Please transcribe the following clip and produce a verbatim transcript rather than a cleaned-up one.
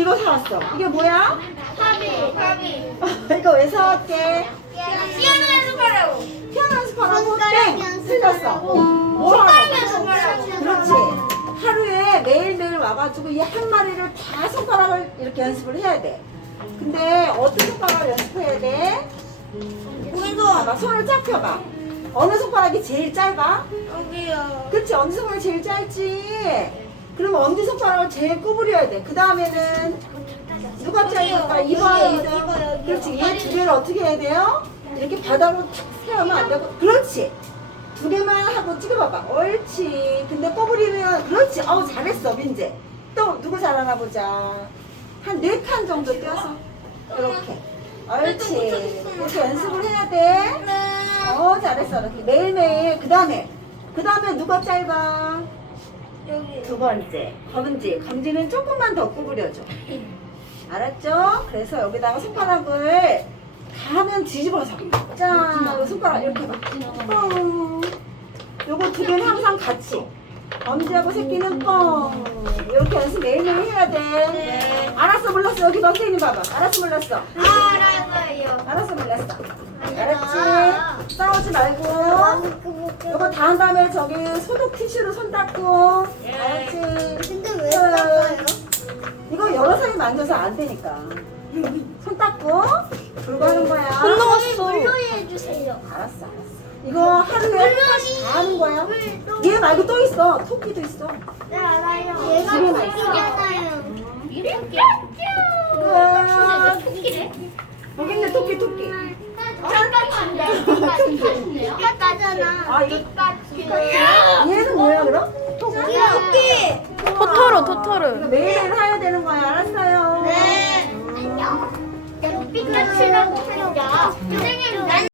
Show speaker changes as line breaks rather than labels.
이거 사왔어. 이게 뭐야?
파비. 파비.
이거 왜 사왔게?
피아노 연습하라고.
피아노 연습하라고?
손가락
땡! 틀렸어. 뭐
손가락
하라고?
연습하라고.
그렇지. 하루에 매일매일 와가지고 이 한 마리를 다 손가락을 이렇게 연습을 해야 돼. 근데 어떤 손가락을 연습해야 돼? 봐봐, 손을 쫙 펴봐. 어느 손가락이 제일 짧아?
여기요.
그렇지, 엄지 손가락이 제일 짧지. 그럼 엄지 손가락을 제일 구부려야 돼. 그 다음에는 누가 짧을까? 이 번,
여기요,
이 번.
이거, 여기요.
그렇지, 얘 두 개를 어떻게 해야 돼요? 이렇게 바닥으로 탁 세우면 안 되고. 그렇지. 두 개만 하고 찍어봐봐. 옳지. 근데 꼬부리면, 그렇지. 어우, 잘했어, 민재. 또 누구 잘하나 보자. 한 네 칸 정도 떼어서. 이렇게. 옳지. 이렇게 연습을 해야 돼. 어, 잘했어. 이렇게 매일매일. 그 다음에, 그 다음에 누가 짧아?
여기.
두 번째. 검지. 검지는 조금만 더 구부려줘. 알았죠? 그래서 여기다가 손가락을 다 하면 뒤집어서. 짠! 손가락 이렇게 봐. 뻥. 요거 두 개는 항상 같이. 엄지하고 새끼는 뻥. 이렇게 연습 매일매일 해야 돼.
네.
알았어, 몰랐어. 여기 선생님 봐봐. 알았어, 몰랐어.
알았어요.
알았어, 몰랐어. 알았지? 싸우지 말고. 요거 다 한 다음에 저기 소독 티슈로 손 닦고. 알았지?
근데 왜 닦아요?
이거 여러 사람이 만져서 안 되니까. 손 닦고. 그러고 하는 거야.
물놀이 해주세요.
알았어, 알았어. 이거 하루에 한 번씩 다 하는 거야. 얘 말고 또 있어. 토끼도 있어.
네, 알아요.
집에
얘가
나 있어.
토끼잖아요.
우와.
토끼래?
여기 있네, 토끼, 토끼.
똑같잖아.
아, 이거. 얘는 뭐야, 그럼? 토끼.
토끼.
토토로 토토로.
이거 매일매일 해야 되는 거야. 알았어요.
네. 안녕. 피카츄라고 생겨. 선생님, 난